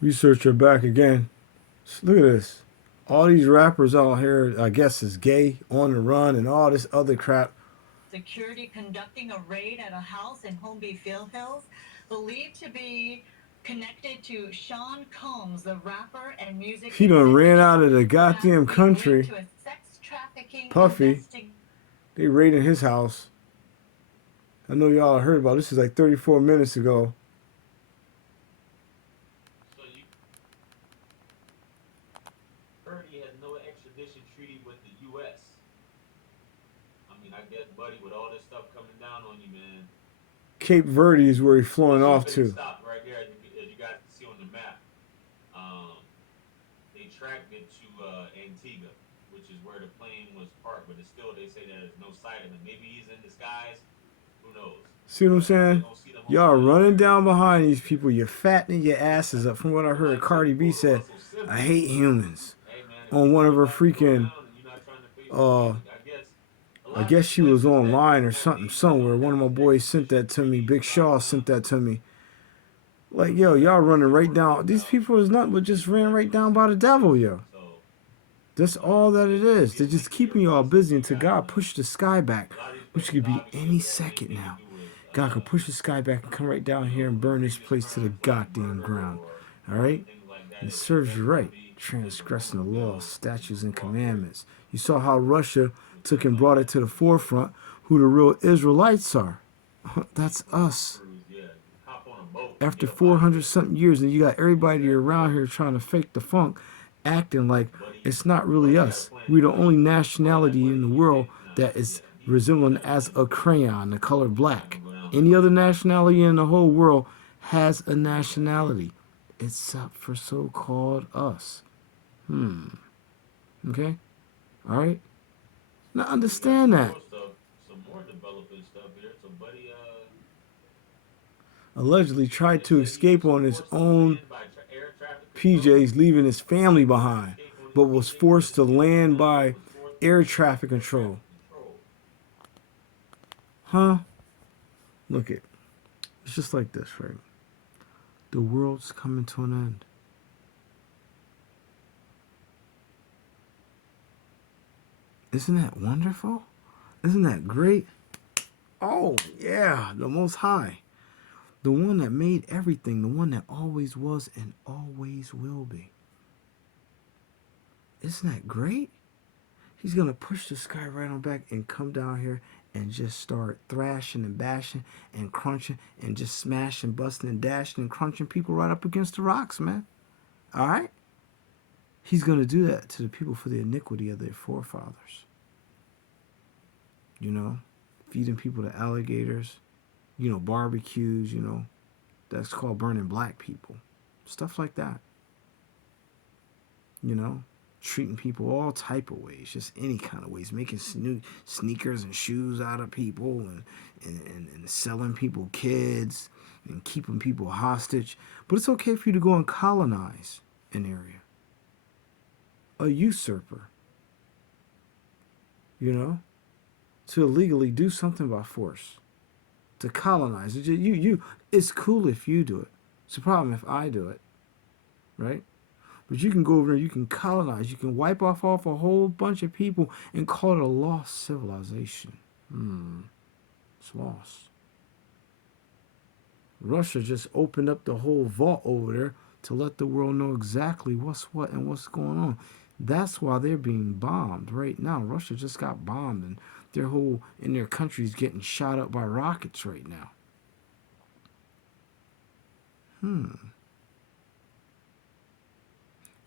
Researcher back again. Look at this. All these rappers out here, I guess, is gay, on the run, and all this other crap. Security conducting a raid at a house in Holmby Field Hills, believed to be connected to Sean Combs, the rapper and music He done ran executive out of the who has goddamn been linked country. to a sex trafficking Puffy, investigation. they raided his house. I know y'all heard about this. Is like 34 minutes ago. So you heard he has no extradition treaty with the U.S. I mean, I guess, buddy, with all this stuff coming down on you, man. Cape Verde is where he's They flying should off have been to. stopped right here, as you guys can see on the map. Um, they tracked it to Antigua, which is where the plane was parked, but it's still, they say there's no sight of him. Maybe he's in disguise. Who knows? See what I'm But they saying? don't see them on Y'all film. running down behind these people. You're fattening your asses up. From what I heard, Cardi B said, I hate humans. Hey, man, if On you one of want her that to go freaking, down and you're not trying to face the uh, music, I guess a I lot of guess these she was places online or that something, need some somewhere. One of my boys sent extradition that to me. Big treaties. A lot Shaw of sent them that to me. Like, yo, y'all running right down. These people is nothing but just ran right down by the devil, yo. So That's all that it is. They're just keeping y'all busy until God push the sky back, a lot of these which places could be obviously any don't want second anything to now. do with God could push the sky back and come right down here and burn this previous place to the crimes like goddamn murder ground. or All right? things like that. It It serves you right, definitely fits the bill transgressing the law, statutes, and for authority. commandments. You saw how Russia took and brought it to the forefront who the real Israelites are. That's us. Yeah, hop on a boat and After get up out of 400 there. something years, and you got everybody around here trying to fake the funk, acting like it's not really Buddy had a us. plan We're in the place. only All that nationality money in the he world made, nah, that is he resembling got to as pay a for it. crayon, the color It's not black. gonna go down like Any other that. nationality in the whole world has a nationality, except for so-called us. Okay? All right? Now We got understand that. some more developing stuff here. So, buddy, Allegedly tried they to said he was escape on his forced to own land by air traffic control. PJs, leaving his family To behind, escape on but his was PJs, but forced his to family land behind, but by was forced to air land by traffic air control. traffic control. Huh? Look it. It's just like this, right? The world's coming to an end. Isn't that wonderful? Isn't that great? Oh, yeah, the Most High. The one that made everything, the one that always was and always will be. Isn't that great? He's going to push the sky right on back and come down here and just start thrashing and bashing and crunching and just smashing, busting and dashing and crunching people right up against the rocks, man. All right? He's going to do that to the people for the iniquity of their forefathers. You know, feeding people to alligators, you know, barbecues, you know, that's called burning black people. Stuff like that. You know, treating people all type of ways, just any kind of ways, making sneakers and shoes out of people and selling people kids and keeping people hostage. But it's okay for you to go and colonize an area. A usurper, you know, to illegally do something by force, to colonize. It's cool if you do it. It's a problem if I do it, right? But you can go over there, you can colonize, you can wipe off a whole bunch of people and call it a lost civilization. It's lost. Russia just opened up the whole vault over there to let the world know exactly what's what and what's going on. That's why they're being bombed right now. Russia just got bombed and their country's getting shot up by rockets right now.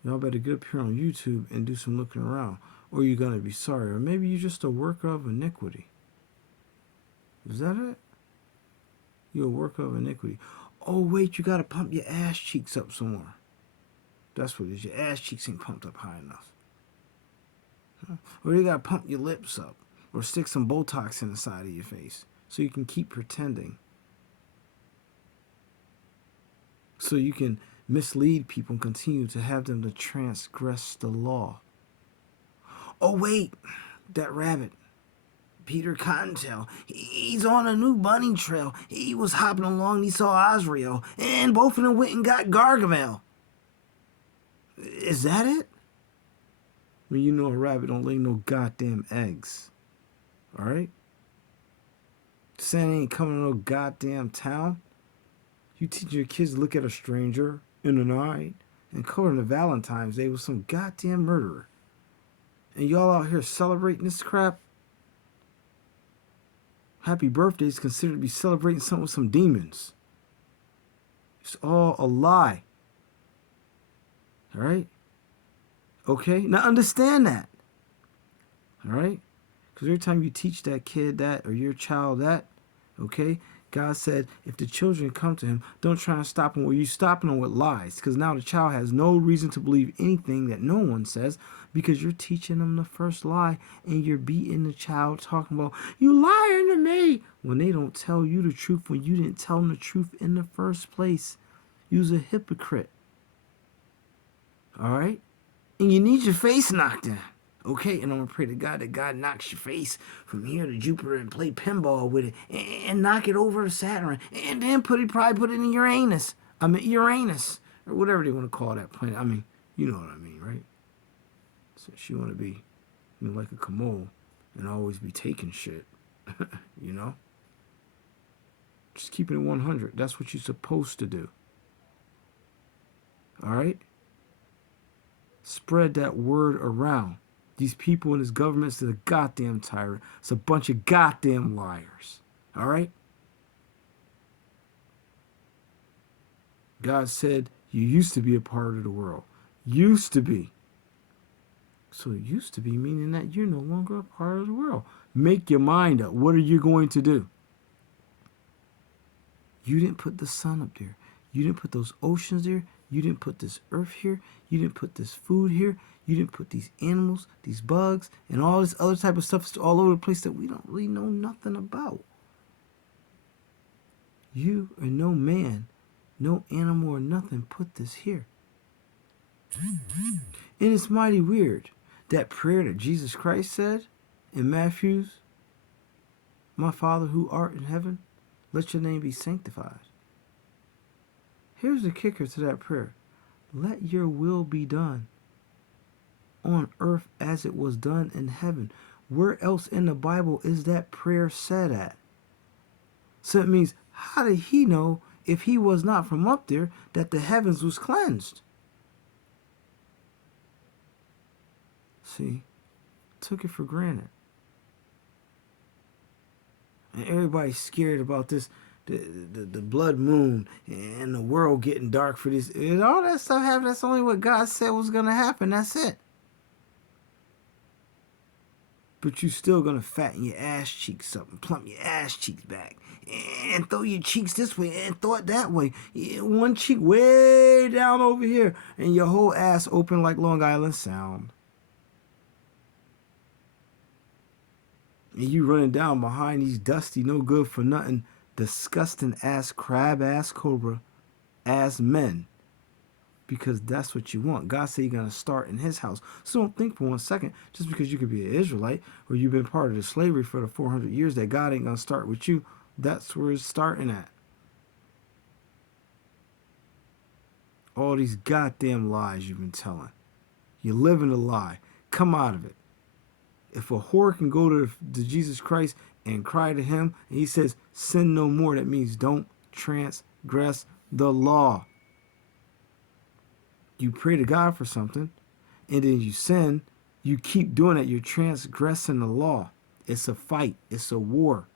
Y'all better get up here on YouTube and do some looking around, or you're gonna be sorry. Or maybe you're just a worker of iniquity. Is that it? You're a worker of iniquity. Oh wait, you gotta pump your ass cheeks up some more. That's what it is. Your ass cheeks ain't pumped up high enough. Or you gotta pump your lips up, or stick some Botox in the side of your face so you can keep pretending. So you can mislead people and continue to have them to transgress the law. Oh wait, that rabbit, Peter Cottontail, he's on a new bunny trail. He was hopping along, he saw Azrael, and both of them went and got Gargamel. Is that it? When you know a rabbit don't lay no goddamn eggs. All right? Santa ain't coming to no goddamn town. You teach your kids to look at a stranger in the night and call it a Valentine's Day with some goddamn murderer. And y'all out here celebrating this crap? Happy birthday is considered to be celebrating something with some demons. It's all a lie. All right? Okay? Now understand that. All right? Because every time you teach that kid that or your child that, okay, God said, if the children come to him, don't try to stop them. Well, you stopping them with lies. Because now the child has no reason to believe anything that no one says because you're teaching them the first lie and you're beating the child talking about, you lying to me. When they don't tell you the truth, when you didn't tell them the truth in the first place. You're a hypocrite. All right? And you need your face knocked in. Okay, and I'm going to pray to God that God knocks your face from here to Jupiter and play pinball with it and knock it over to Saturn and then probably put it in Uranus. I mean, Uranus or whatever they want to call that planet. I mean, you know what I mean, right? So she want to be, you know, like a commode and always be taking shit, you know? Just keeping it 100. That's what you're supposed to do. All right? Spread that word around. These people in this government is a goddamn tyrant. It's a bunch of goddamn liars. All right? God said you used to be a part of the world. Used to be. So it used to be meaning that you're no longer a part of the world. Make your mind up. What are you going to do? You didn't put the sun up there. You didn't put those oceans there. You didn't put this earth here. You didn't put this food here. You didn't put these animals, these bugs, and all this other type of stuff all over the place that we don't really know nothing about. You or no man, no animal or nothing put this here. And it's mighty weird. That prayer that Jesus Christ said in Matthew's, my Father who art in heaven, let your name be sanctified. Here's the kicker to that prayer. Let your will be done on earth as it was done in heaven. Where else in the Bible is that prayer said at? So it means, how did he know if he was not from up there that the heavens was cleansed? See, took it for granted. And everybody's scared about this, the blood moon and the world getting dark for this. And all that stuff happened. That's only what God said was going to happen. That's it. But you still going to fatten your ass cheeks up and plump your ass cheeks back and throw your cheeks this way and throw it that way. One cheek way down over here and your whole ass open like Long Island Sound. And you running down behind these dusty, no good for nothing, disgusting ass, crab ass, cobra ass men. Because that's what you want. God said you're going to start in his house. So don't think for 1 second, just because you could be an Israelite or you've been part of the slavery for the 400 years, that God ain't going to start with you. That's where it's starting at. All these goddamn lies you've been telling. You're living a lie. Come out of it. If a whore can go to Jesus Christ and cry to him, and he says, sin no more, that means don't transgress the law. You pray to God for something, and then you sin, you keep doing it, you're transgressing the law. It's a fight. It's a war.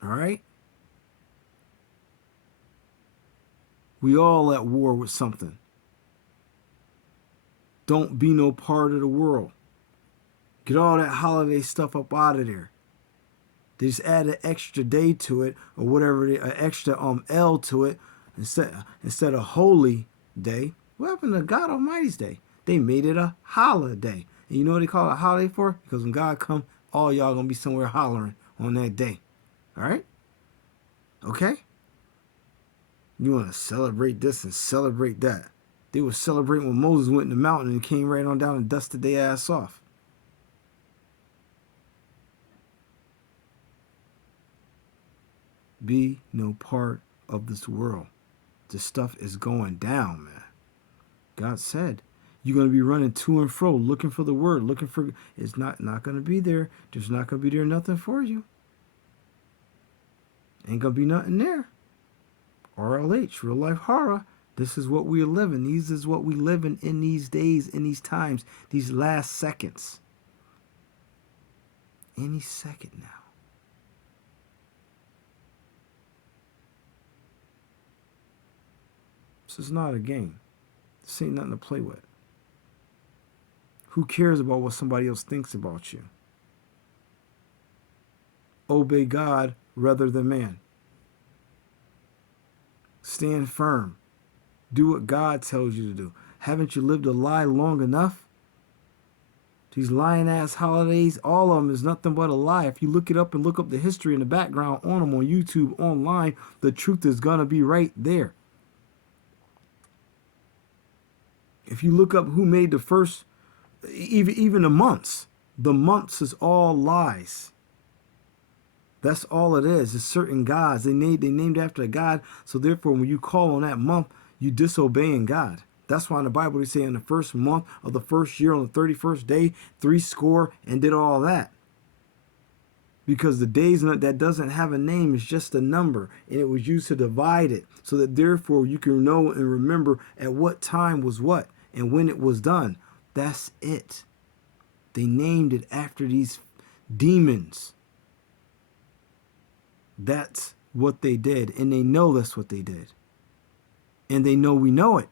All right? We all at war with something. Don't be no part of the world. Get all that holiday stuff up out of there. They just add an extra day to it, or whatever, an extra L to it, instead of holy day. What happened to God Almighty's day? They made it a holiday. And you know what they call it a holiday for? Because when God come, all y'all gonna be somewhere hollering on that day. All right? Okay? You want to celebrate this and celebrate that. They were celebrating when Moses went in the mountain and came right on down and dusted their ass off. Be no part of this world. This stuff is going down, man. God said, you're going to be running to and fro, looking for the word, looking for, it's not going to be there. There's not going to be there nothing for you. Ain't going to be nothing there. RLH, real life horror. This is what we are living. These is what we living in these days, in these times, these last seconds. Any second now. This is not a game. This ain't nothing to play with. Who cares about what somebody else thinks about you? Obey God rather than man. Stand firm. Do what God tells you to do. Haven't you lived a lie long enough? These lying ass holidays, all of them is nothing but a lie. If you look it up and look up the history and the background on them on YouTube, online, the truth is going to be right there. If you look up who made the first, even the months is all lies. That's all it is. It's certain gods. They named after a god. So therefore, when you call on that month, you disobeying God. That's why in the Bible they say in the first month of the first year on the 31st day, 60 and did all that. Because the days that doesn't have a name is just a number, and it was used to divide it, so that therefore you can know and remember at what time was what and when it was done. That's it. They named it after these demons. That's what they did, and they know that's what they did. And they know we know it.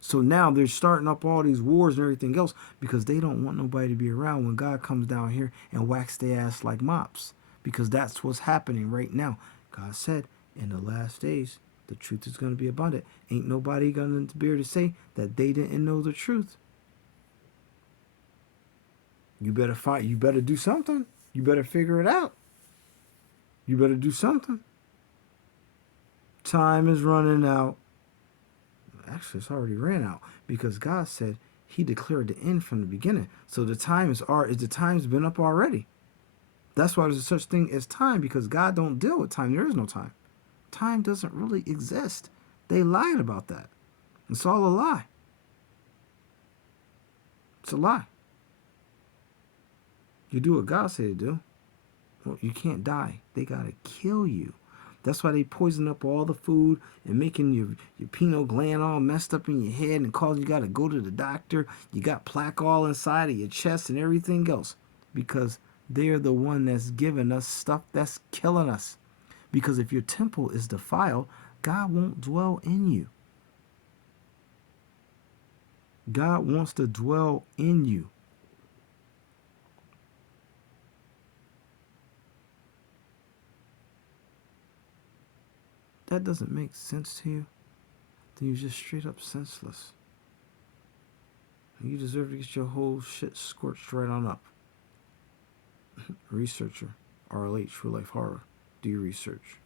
So now they're starting up all these wars and everything else because they don't want nobody to be around when God comes down here and whacks their ass like mops. Because that's what's happening right now. God said in the last days, the truth is going to be abundant. Ain't nobody going to be able to say that they didn't know the truth. You better fight. You better do something. You better figure it out. You better do something. Time is running out. Actually, it's already ran out because God said he declared the end from the beginning. So the time's been up already. That's why there's a such thing as time, because God don't deal with time. There is no time. Time doesn't really exist. They lied about that. It's all a lie. It's a lie. You do what God said to do. Well, you can't die. They got to kill you. That's why they poison up all the food and making your pineal gland all messed up in your head and causing you got to go to the doctor. You got plaque all inside of your chest and everything else because they're the one that's giving us stuff that's killing us. Because if your temple is defiled, God won't dwell in you. God wants to dwell in you. That doesn't make sense to you, then you're just straight up senseless. And you deserve to get your whole shit scorched right on up. Researcher, RLH, Real Life Horror. Do your research.